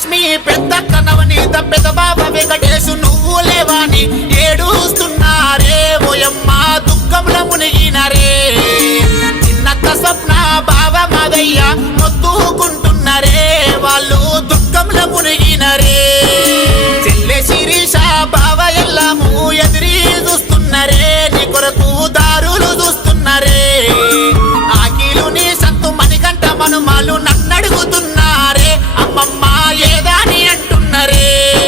లక్ష్మి పెద్ద కనవని పెద్ద బాబా వెంకటేశు నువ్వు లేవాని ఏడుస్తున్నారే ఓయమ్మా దుఃఖంలో మునిగినరే. చిన్నక్క స్వప్న బాబా మాదయ్య మొత్తుకుంటున్నారే వాళ్ళు దుఃఖంలో మునిగినరే. చెల్లె శిరీష బాబ ఎల్లము ఎదిరి చూస్తున్నారే నీ కొరకు దారులు చూస్తున్నారే. ఆకిలు నీ సంతు మణికంట మనుమాలు కదా అని అంటున్నారే.